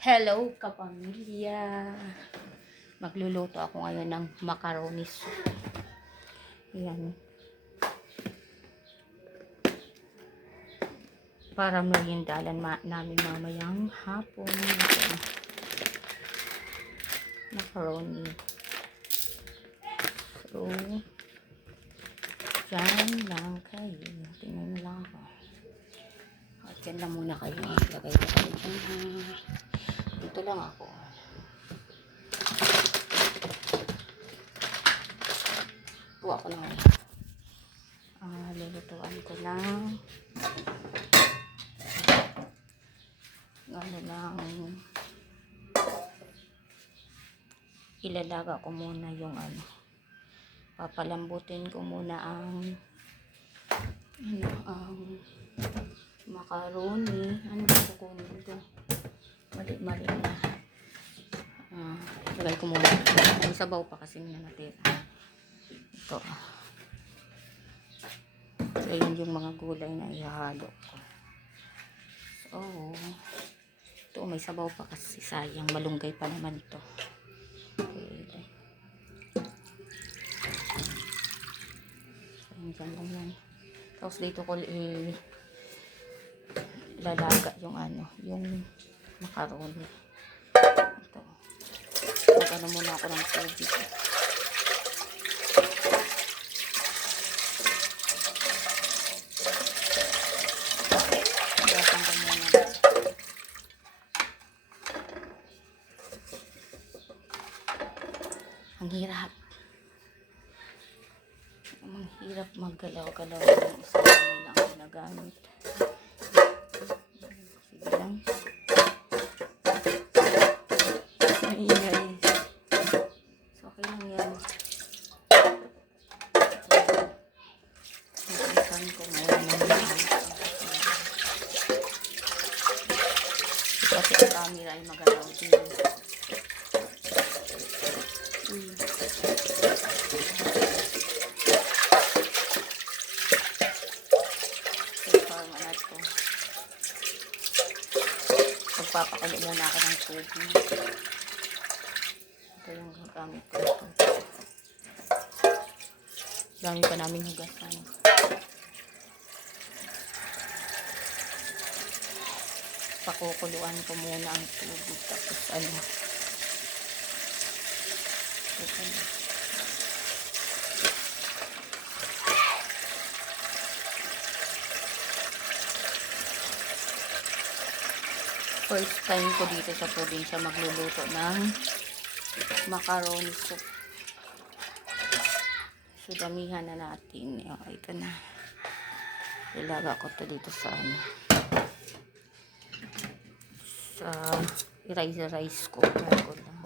Hello kapamilya! Magluluto ako ngayon ng macaroni soup. Yan. Para meriendalan namin mamayang hapon. Macaroni. So, dyan lang kayo. Tingnan mo lang ako. At yan lang muna kayo. Lagay ko kayo dyan. Dito lang ako. Buwa ko lang. Lulutuan ko lang. Ano lang. Ilalaga ko muna yung ano. Papalambutin ko muna ang macaroni. Ano ba kukunin ito? Mali na. Lagay ko muna. May sabaw pa kasi na natira. Ito. So, yun yung mga gulay na ihahalo ko. So, ito may sabaw pa kasi sayang. Malunggay pa naman ito. Okay. So, dyan lang yan. Tapos dito ko lalaga yung ano, yung macaroni. Ito. Mag-ano muna ako ng tubig. Ang hirap. Ang hirap maggalaw-galaw ng isang kamay lang ginagamit. Sige lang. Maingay. So, okay lang yan. Isan ko muna ng kasi ang camera ay magalaw din. Magpapakulo muna ako ng tubig. Ito yung gagamit ko ito. Dami pa namin hugasan. Pakukuluan ko muna ang tubig. Tapos ano. Ito na. First time ko dito sa probinsya magluluto ng macaroni soup. So, damihan na natin. Ito na. Ilaga ko to dito sa ano. Sa rice cooker ko lang.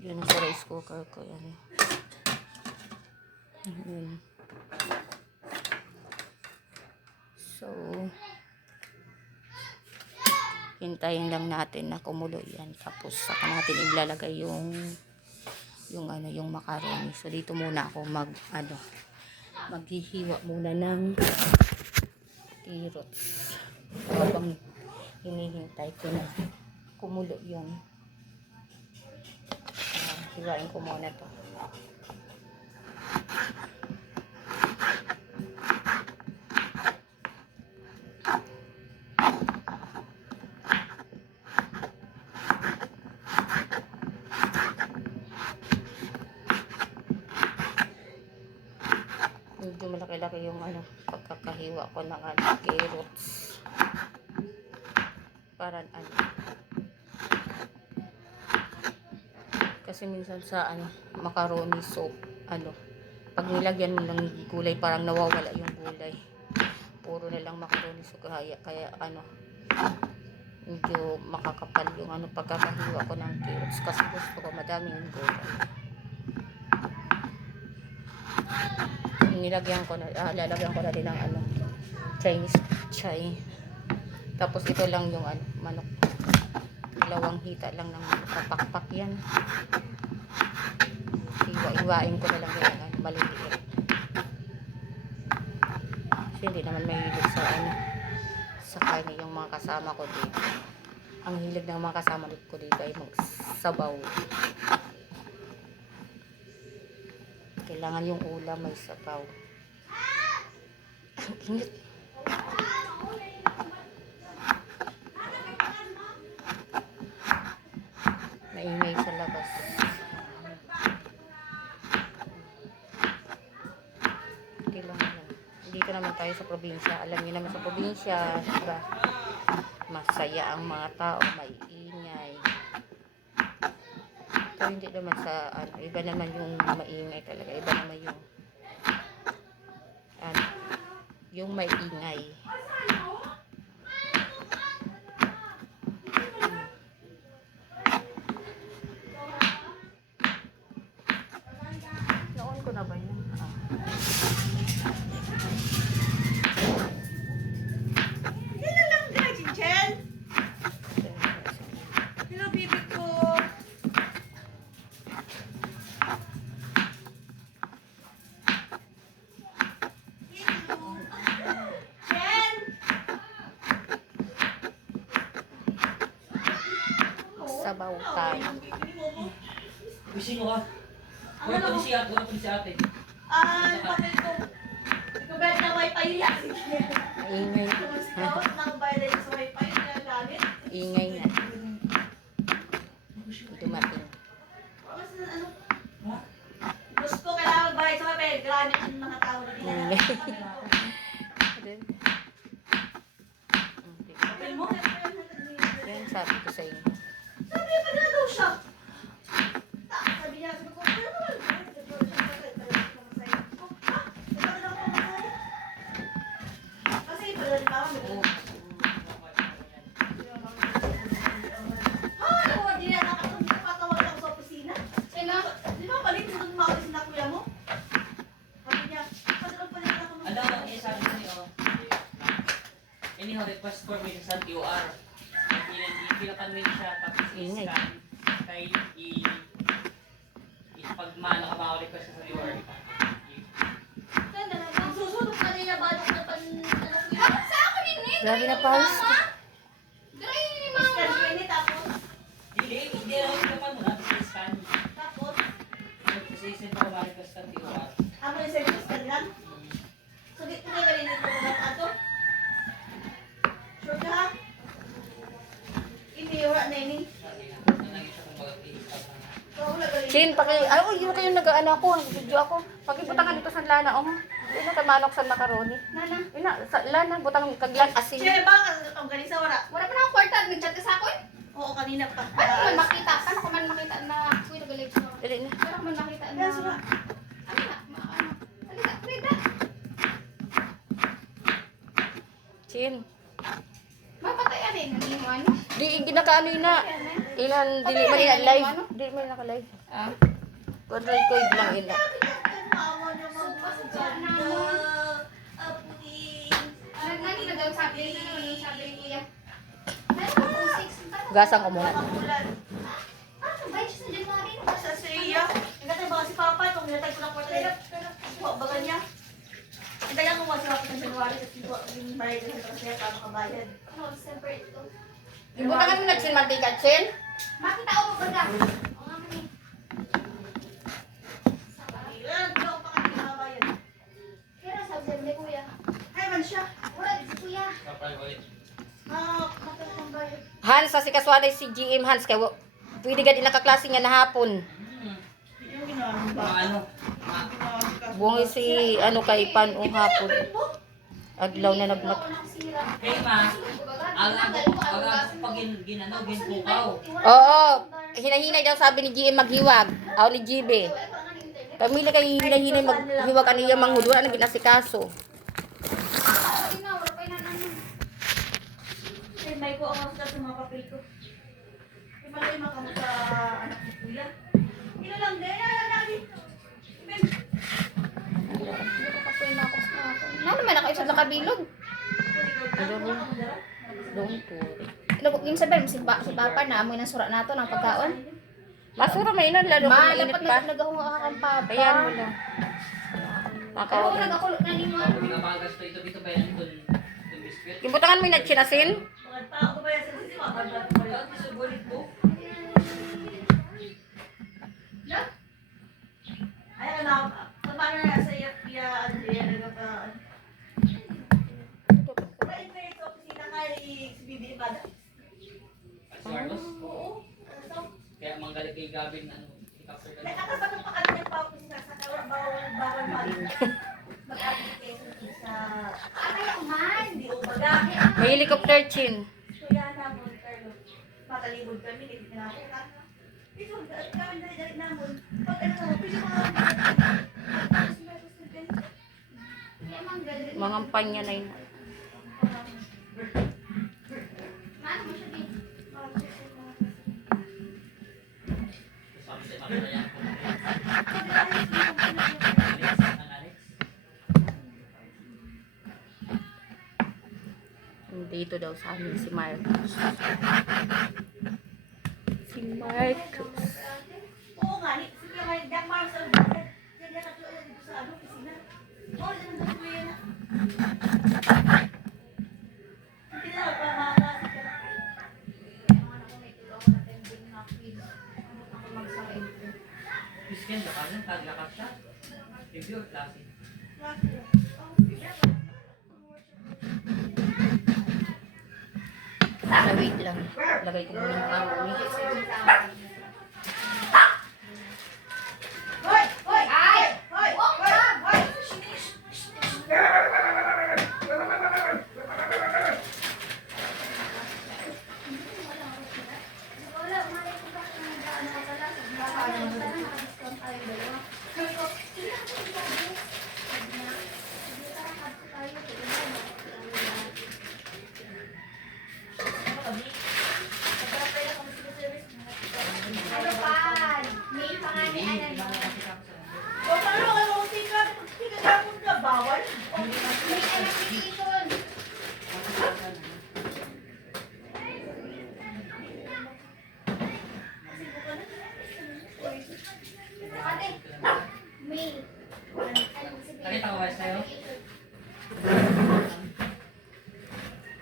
Yun sa rice cooker ko yan. Yun. So, hintayin lang natin na kumulo yan. Tapos, saka natin ilalagay yung macaroni. So, dito muna ako maghihiwa muna ng carrots. Habang hinihintay ko na kumulo yun. Hiwain ko muna to. Medyo malaki-laki yung pagkakahiwa ko ng carrots. Para kasi minsan sa macaroni soup, pag nilagyan mo ng gulay, parang nawawala yung gulay. Puro na lang macaroni soup. Kaya medyo makakapal yung pagkakahiwa ko ng carrots. Kasi gusto ko madaming gulay. Lalagyan ko na din ng Chinese chai. Tapos ito lang yung manok. 2 hita lang ng kapakpak yan. Iwain ko na lang yan maliliit. Kasi hindi naman mahilig sa mga kasama ko dito. Ang hilig ng mga kasama ko dito ay magsabaw. Kailangan yung ulam may sabaw. Ang init. Maingay sa labas. Okay lang yan. Dito naman tayo sa probinsya. Alam niyo naman sa probinsya, diba? Masaya ang mga tao, may ingay. So, hindi naman sa, iba naman yung maingay talaga. Iba naman yung may ingay. Noon ko na ba yun? Hello, baby ko. Chen! Sabaw tayo. Busy mo ka. Wala pa si ate. Wala pa si ate. Papel ko. Nagbabayad ng wifi yan. Ingay. Nagbabayad sa wifi na gamit. Ingay na. Dumating. Gusto kailangan magbayad sa papel. Gamit ng mga tao na Ingay. Papel mo? Yan sabi ko sa inyo. Sabi pa na daw siya. Sabi niya, sabi ko, pero naman. Kasi ito na rin pa kami. Di na nakatawag ako sa opisina. Di ba balik sa mga opisina kuya mo? Sabi niya, padalong pa rin ako. Alam mo, sabi ko niyo, anyhow, request for me sa QR. Pinapan mo siya, tapos Ingay. i-scan. Kaya pag-mano ka ba request sa QR. Ang susunod na nila ba ito na kuya? Sa ako din eh! Grabe na paus. Scan ko ini tapos. Hindi lang pinapan mo na, i-scan. Tapos, Kasi isin pa ka request sa QR. amo yung service scan lang. So, di ko na rin ito mga ato. Sure ka ha? Hindi, wala na ini. Nanagin siya kung baga i-scan na. So, wala ba rin? Chin, yun kayo nag-ano ako, video ako. Pakibutangan dito sa lana, Yun na tamanok sa macaroni. Nana. Yun na, sa lana, butang kaglan asin. Siya ba ka itong ganisa wala? Wala pa na akong kwarta. Nag-chat ka sa akin. Oo, kanina pa. Paano ko man makita? Paano ko man makita na kuya nag-live sa akin? Dali na. Paano ko man makita na... Yes, ma. Ano na? Ano? Halika, Frida. Chin. Mapatayan eh. Hindi mo ano? Di, ginakaano yun na. Ilan, dili man yan live. Dili man naka-live. Ah. Record lang yun na. Amo niyo magpasaganda. Apuin. Nani na daw sabi? Ano na daw sabi ni kuya? Meron pa pong 6. Gasang ko muna. Makulan. Ano ba? Sa January? Sa siya. Nagkatay ba si Papa itong nilatay ko ng kwarta nila. Huwag baga niya. Hintayan mo si Papa ng January kasi yung bayad na sa siya paano kabayad. Ano? December ito. Butangan mo nagsin mantika, Chin. Makita ako ba ga? Oo nga man eh. Ilan, di ako pa kanina kabayad. Kaya sa December kuya. Ay man siya. Wala din si kuya. Matang bayad. Hans, sa si kaswaday si GM Hans. Kaya pwede ka din nakaklase nga na hapon. Yung ginawa ng Mga bata. ano, Buong si, kay Panong hapon. Adlaw na nagmat. Ako nakasira. kay ma, pag ginpukaw. Oo, hinahinay daw sabi ni GM maghiwag. Aw ni GB. Kami na kay hinahinay maghiwag aniya manghud. Wala na ginasikaso. Ay, may ko ang sa mga papel ko. May malay makamot sa anak ni Kuya. Ino lang din. Ay, lagi. Ano naman ako isa na kabilog? Don't worry. Yung sabi, si Papa na amoy ng sura nato ng pagkaon. Masura may inan lalo kung mainit Dapat pa. nagahong akang Papa. Ayan mo lang. Pero kung nagakulot na ni mo. Pinapagas to ito dito ba yan? Doon biscuit. Kimbutangan mo yung nagsinasin? Mga Mababat ko Bakit sa bulit mo? Ayan na, paano na sa iya, Andrea, pa. Right there sa opisina kay si Bibi Bada. Si Carlos? Oo. Kaya manggaling kay Gavin, ano, i-capture ka na. Nagkakasakot pa kami ng pa-opisina sa bawal mag-application sa hindi umaga. May helicopter chin. Kuya namun, Carlos, matalibod kami, hindi na ako. Ito, kami dali-dali namun. Pag ano mo, pili Mga panya na yun. Mano mo siya din. Sabi sa makita niya. Alex. Dito daw sa amin si Marcos. Si Marcos. Oo nga, si Kuya Jack Marcel, yan nakatuloy dito sa opisina. Oo, yan ang kuya na. Hindi na pa makakasik ka. Christian, lakas yan. Taglakas siya. Review or klase? Wait lang. Lagay ko muna yung kahoy. Hoy! Hoy! Ay! Hoy! Hoy! Hoy! Wala, malay ko ba kung nag-ano ka pala? Baka naman pala naka-discount tayo dalawa. Sabi ko, hindi ako nagbago. Sabi na, hindi tayo kapto tayo. Ano pa? May panganian ano? O, paano ka nung tika na kung na bawal? May application. Ate, may. Nakita ko ba sa'yo?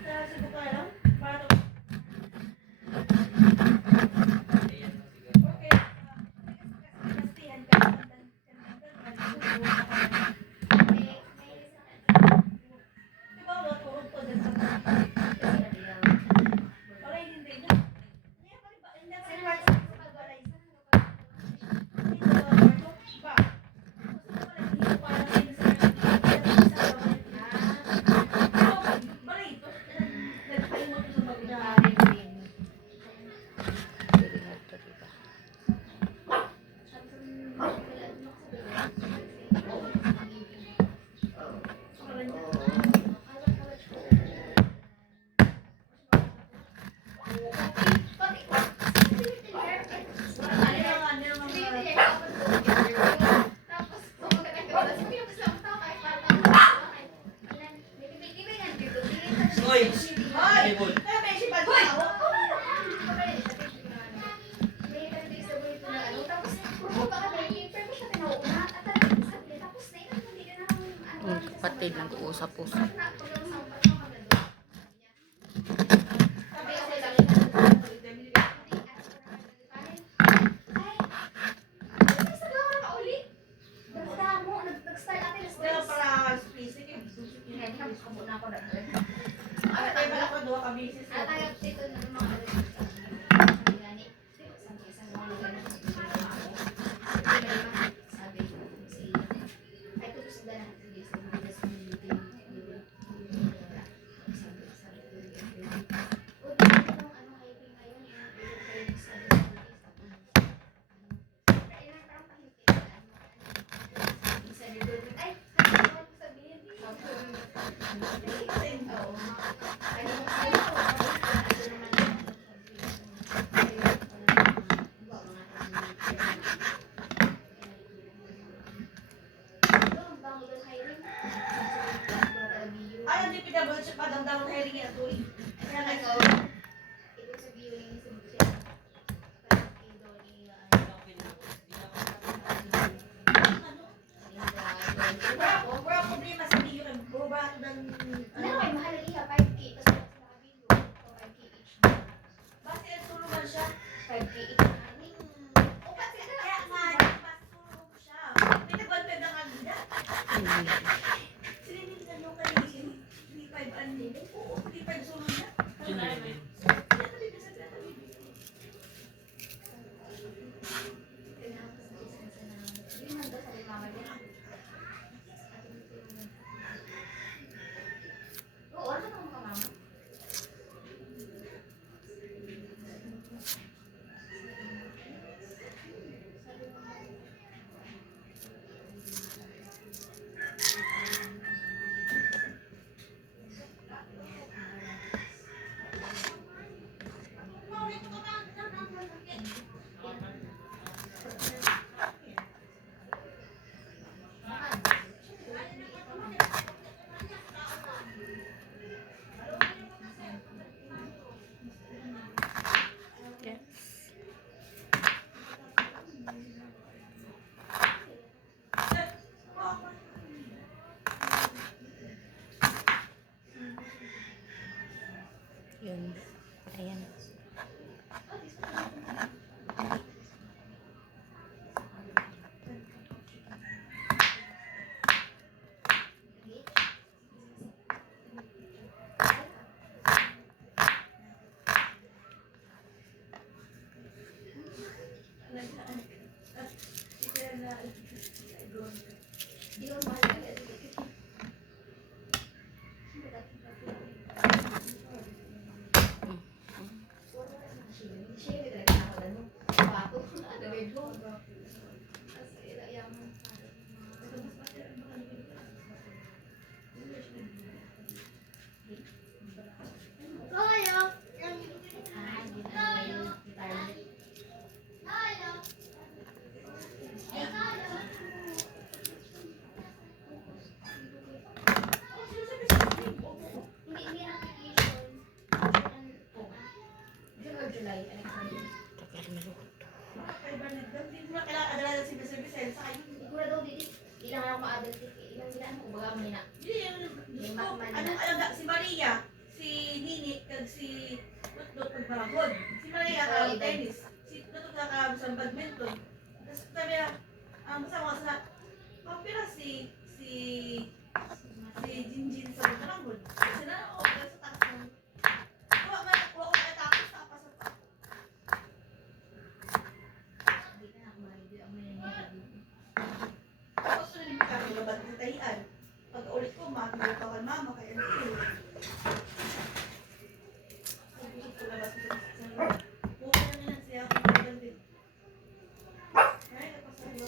Sibo ka lang? Para to. Ayan, siguro. Okay. Kastihan ka. Diba, turog to din sa wala hindi na. Hindi ba? Hoy! Hoy! Table. Kaya may sipan ka ako. Kapatid nag-uusap-usap. Kaya para spacing eh. Ano tayo pala ko doon ka-basis. Ay, hindi pinabalik siya padang-dang hiring yan. Kaya nga ito. Wala problema sa video. Bumaba ng... Ano kayo mahal iha 5K tapos sa kabilo 5K each. Oo, hindi pa yung sulod niya. Yun na yun. Oo, ano naman ka, mama? Yes. Yun. Ayan. Di ko mahal ka. July, Tagal maluto. Hindi mo na kailangan adalanan si Mr. Vicente sa kayo. siguro daw dito, ilang ako ma-adult, ilang ko baga mo na. Hindi, anong alaga? Si Maria, si Nini, kag si Tutut pagbaragod. Si Maria karang tennis. Si Tutut karang sa badminton. Tapos sabi na, basta mga sa kapira si Jinjin sa baragod. Kasi na, sa taas ng wala ko tapos tapos sa pa. Hindi ka na ako ma-review, ako na Tapos sunod yung kami labat sa tahian. Pag ulit ko, makakita ka kay mama, kaya ano yun. Pag-ulit ko labas sa buka na lang siya kung tagal din. Ay, napasalo.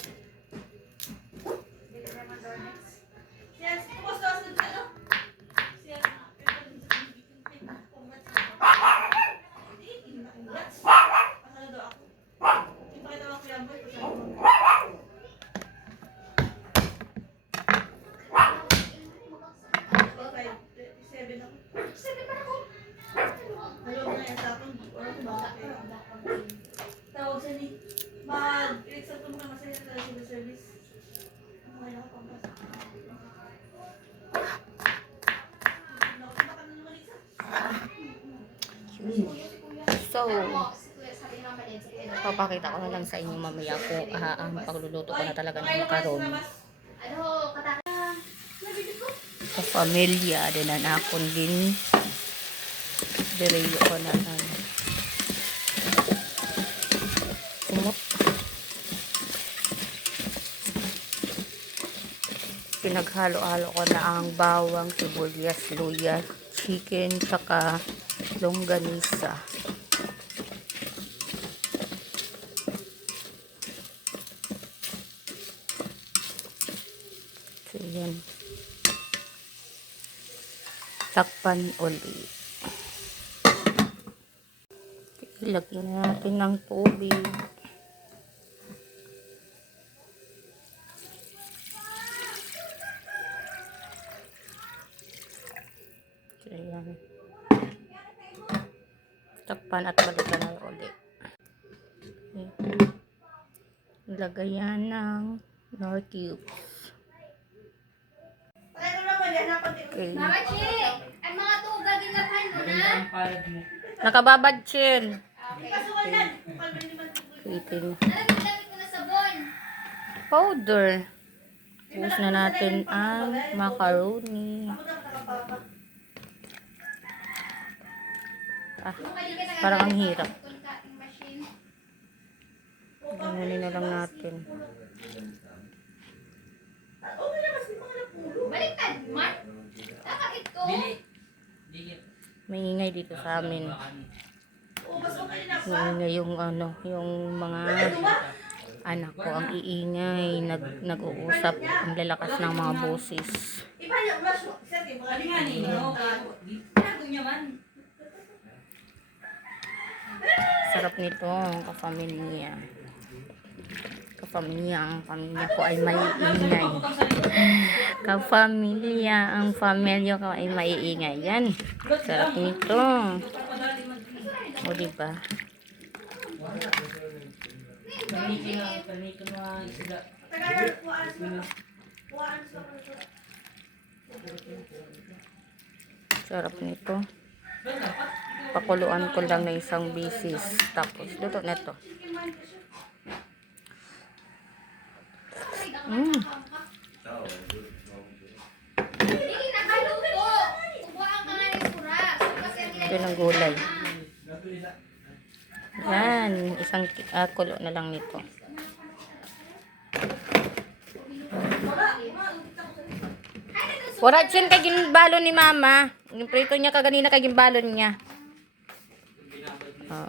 Siya, tapos na sa ano? Siya, congrats. Pasalo daw ako. Yung pakita mo kuya boy, pasalo mo. Seven ako. Ayaw na yan sa akin. Wala ko bakit. Tawag siya ni mag-ilit sa tulong na masaya sa civil service. Ano kaya ako pang basta? Nakasama ka na naman isa. So, Si kuya, sabi ni mama din, si kuya daw. papakita ko na lang sa inyo mamaya kung ang pagluluto ko na talaga ng makaron. Ano, kataka. Sa pamilya, din na akong din. Direyo ko na kumot. Pinaghalo-halo ko na ang bawang, sibuyas, luya, chicken, saka longganisa. So, yan. Takpan ulit. Ilagyan natin ng tubig. So, yan. Takpan at balikan na ulit. Okay. Ilagay yan ng nor cubes. Pero naman yan, Okay. Mama Chi, ang mga tugal ginapan mo na. Ang palad mo. Nakababad chin. Hindi ka suwan yan. Palma naman. Itin. Alam mo, gamit ko na sabon. Powder. Tapos na natin ang macaroni. Ako na nakapapa. Parang ang hirap. Cutting machine. Ganyanin na lang natin. Okay na kasi mga napulo. Baliktad, Mark. Dapat ito. Dili. Dili. May ingay dito sa amin. O, mas okay na pa. Maingay yung ano, yung mga anak ko ang iingay, nag-uusap, ang lalakas ng mga boses. Iba niya, mas, sa atin, mga Sabi nga ni, no, ginagawa niya man. Sarap nito, kapamilya. Kapamilya, ang pamilya ko ay maiingay. Kapamilya, ang pamilya ko ay maiingay. Yan, sarap nito. O, diba? Panikin na isda. Tagalan, kuhaan sa kuhaan sa Sarap nito. Pakuluan ko lang na isang bisis. Tapos, luto na to. Hindi nakaluto. Ubuan ka nga ng suras. Kasi ang Ito ng gulay. Yan, isang kulo na lang nito. Wala chin kay ginbalon ni mama. Yung prito niya kaganina kay ginbalon niya. Oh.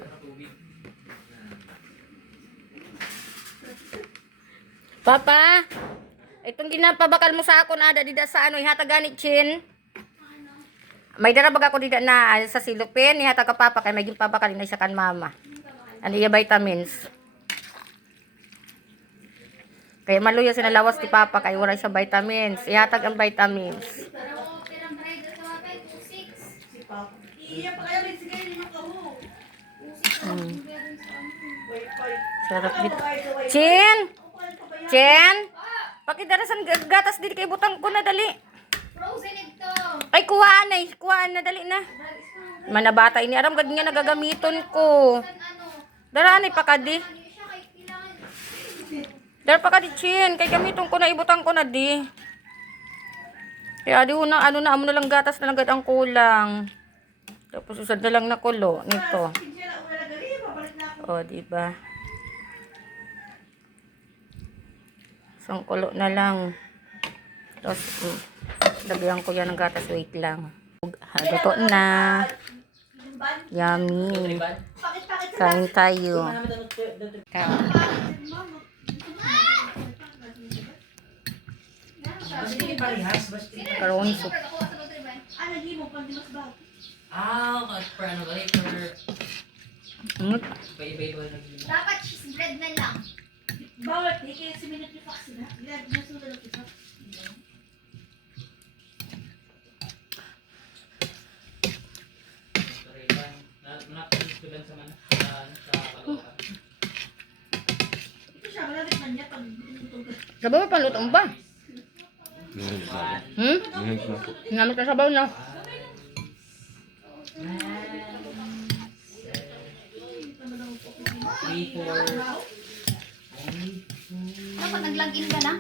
Papa, itong ginapabakal mo sa akon ada dida sa ano ihatag ganit chin. May darabag ako dida na sa silupin ihatag ka papa kay may ginpabakal na siya kan mama. Ano iya vitamins. Kaya maluya sinalawas ti papa kay wala siya vitamins. Ihatag ang vitamins. Pero pirang bread sa wapay, 2.6. si Papa. Iya pa kaya may sige niyo kaho. 2.6 ang bread sa ano. Wi-Fi. Sarap Ano bit. ba kayo sa Wi-Fi? Chin! Upuan ka ba yan? Chen! Pakidarasan gatas dili kay butang ko na dali. Frozen ito. Ay kuhaan na dali na. Manabata ini aram gad nga nagagamiton ko. San ano? Darani pa kadi. Ano siya kay kailangan. Dar pa kadi chin kay gamiton ko na ibutang ko na di. Kaya di una ano na amo na lang gatas na lang gad ang kulang. Tapos usad na lang na kulo nito. Sige na, una na gali, babalik na ako. O di ba? Isang kulo na lang. Tapos lagyan ko yan ng gatas, wait lang. Luto na. Limban. Yummy. Pakit-pakit sa Kain tayo. Kain. mama. Basta hindi parehas. Karoon soup. Ano, hindi mo, pang dimas ba? Per ano ba? Per... Mm. Iba-iba lang. Dapat cheese bread na lang. Bawat, di kaya si Minute ni Fox na. Ginasunan ng isa. Napalis ko lang sa Caloocan. Ito siya, malapit man niya pag tutog. Sabaw pa lutong ba? Hmm? Namit na sabaw na. Three, four. Dapat nag-login ka na.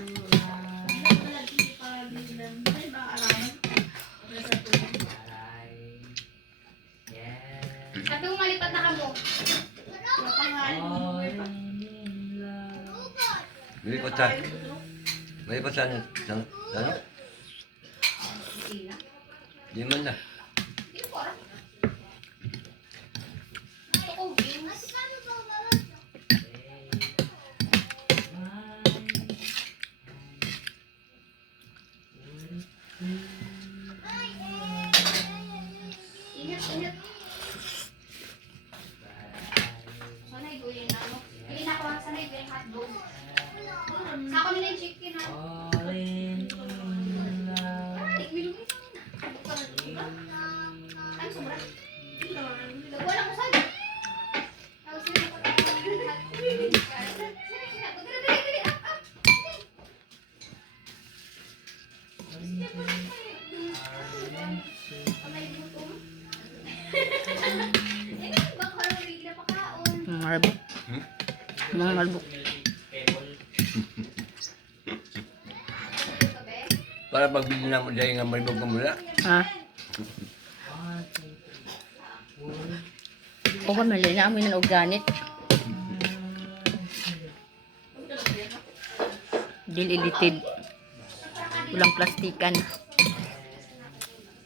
Sabi mo malipat na kamo. May kotsa. May kotsa ano? Ano? Di man na. Hindi ko alam. Ako, games. Ingat, ingat. Sanay ko yun ano. Hindi na ako ang sanay ko yung hotdog. Sa ako nila yung chicken ha. Ay, minum ito na. Ay, sobra. Wala ko sa'yo. Tapos yun ako tapos yung hotdog. Dili, dili, up, up. Patay mo ito. Hindi, baka hindi na pakaon. Marbuk. Mga marbuk. Para pagbili na mo dahil nga may bagong mula. Ha? O ba, mali na amin ng organic. Dililited. Walang plastikan.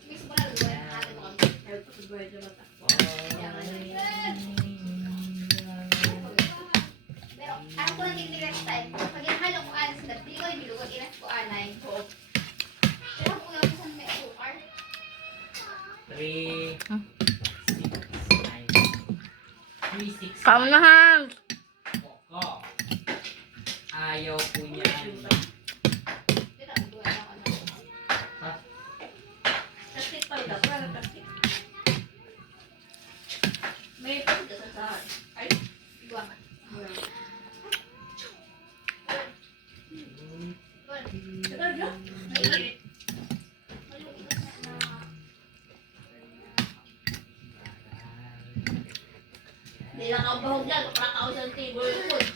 Mix mo na, luwa yung ate mo kami. Pero, ako ko lang yung direct time. Pag yung halo ko alas na, hindi ko yung bilugot, inas ko anay. Pero kung yung isang may sukar, 3, 6, 9. 3, 6, Kaon na, Hans! Koko. Ayaw po niya. pero ang duwa na ako na. Ha? Plastic pa rin. Wala na plastic. May plastic sa sahar. Ay, Duwa ka. tagal na. Mainit. Maluigas na na. Hindi na kaubahog yan. Para kao sa table food.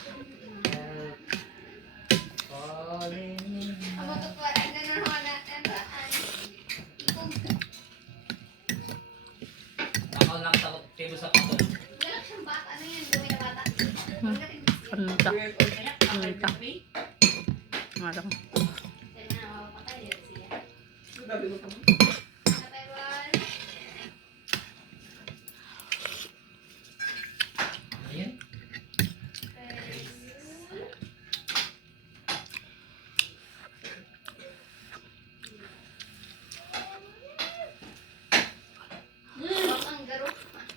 Ang matutuwa, ano na naman natin ba? Ikong, Nakaw lang sa table sa pato. wala siyang bata. Ano yan? Gawin na bata. Pagdating siya. Panuta. Weird old kaya. Panuta. Marang. Sabi na, mapapatay yan siya. Gabi mo pa mo. Nataywan. Ayan. Ang garo.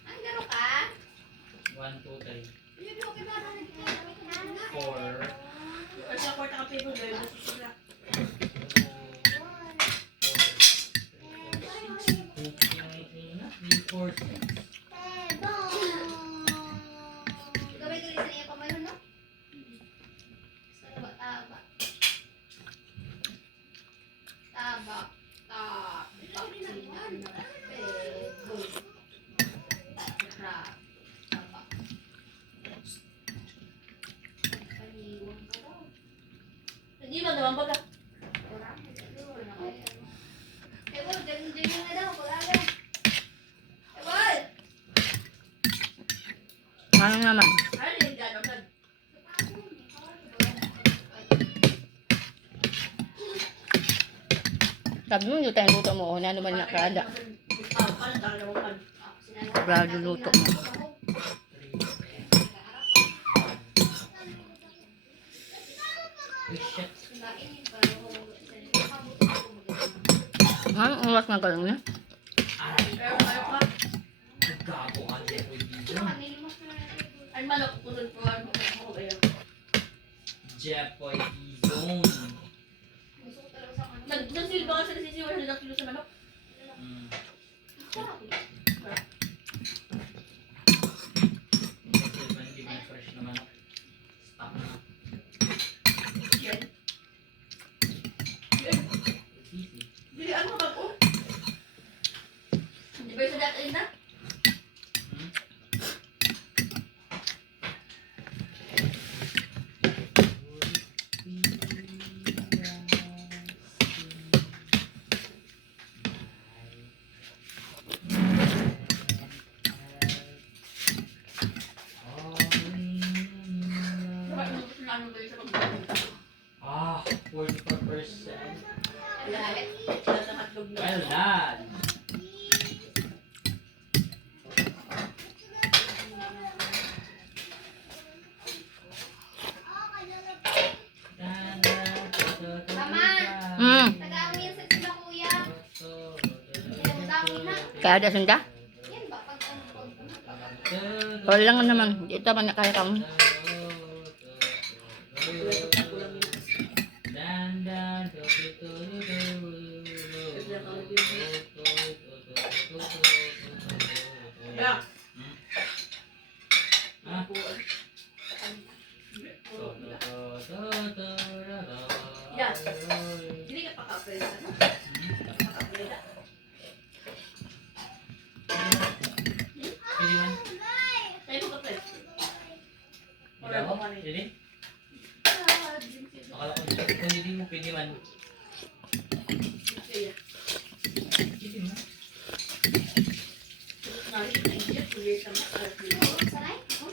Ang garo ka? 1, 2, 3, Yun, okay ba? 4. Kasi ako na table dahil nasa sila. Gawin tulis na iya pamayon, no? Taba, taba. Taba. Taksinan na pego. Crab. Taba. Paniwang ka daw. Hindi ba naman baga? Orang, siguro na kaya. Ebol, ganyan na daw. Pag-aga. Ebol! Ano naman? Ano yung gano'n? Sabi mo, yung tayo luto mo. Una naman na kada. Ano tayo naman? Brado luto mo. Uy, shit. Ang oras na galang na. Aray Pero ko. ano pa? Naggago ka din po dito. Ay, manok pusunod ko ano ko kayo. Jepoy Zone. Nagsilba ka sa nasisiwa na ng kilo sa manok. Mm. Hindi ba fresh naman? Stop na. Yan. Easy. Bili ano ba po? Hindi ba yung sa dati na? Hmm? Ano ba yung sa pagkakas? Ah, 44%. Wala sa hotdog na. Well done. Mama! Tagaan mo yan sa sila, kuya. Pinagdamo na. Kaya ada sunda? Yan ba? Pag Wala lang naman. Dito man na kaya ka mo. Yeah. Ah? Yeah. Hindi ka paka-presa. Paka-presa. Pilihan? Tayo mo ka-presa. Wala Ako? ko man eh. Pili? Akala ko kung hindi mo pilihan. Sige. Pili mo? Nahit na India. Kuya, sama. Sanay? Ako?